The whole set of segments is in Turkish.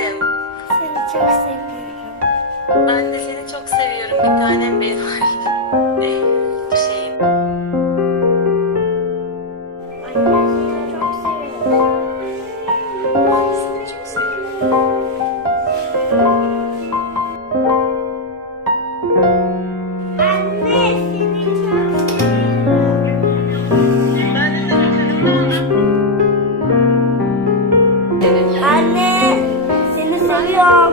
efendim. Seni çok seviyorum. Ben de seni çok seviyorum bir tanem benim. şey. Anne seni çok seviyorum. Ben çok seviyorum. Anne. 没力啊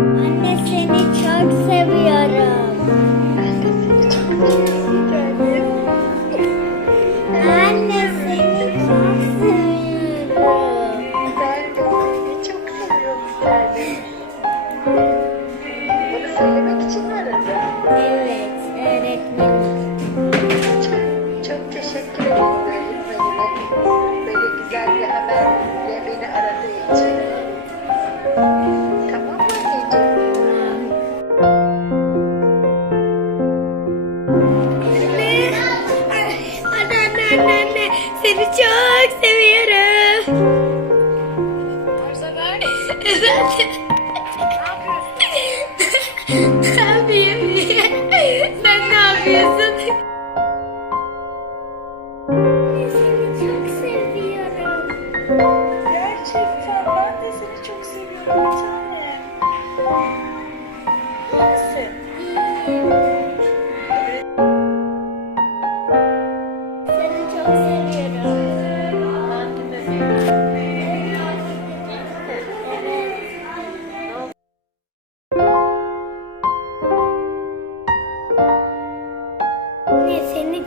Anne seni çok seviyorum. Anne seni çok seviyorum. Seni çok seviyorum yani. Bunu söylemek için aradım. Evet, öğretmenim. çok seviyorum. Arzu Efendim?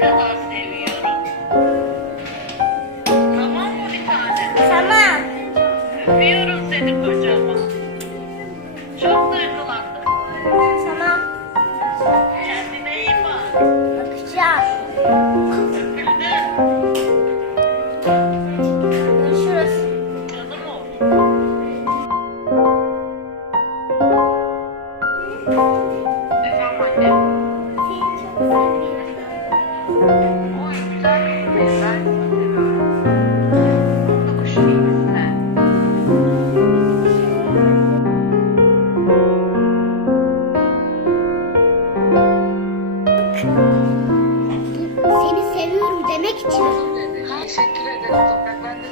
Tamam mı bir? Tamam. Öpüyorum seni kocama. Çok duygulandım. Tamam. Kendine iyi bak. Bakacağım. Öpüldün. Görüşürüz. Canım oğlum. Efendim anne. Seni seviyorum demek için. Teşekkür ederim. Ben de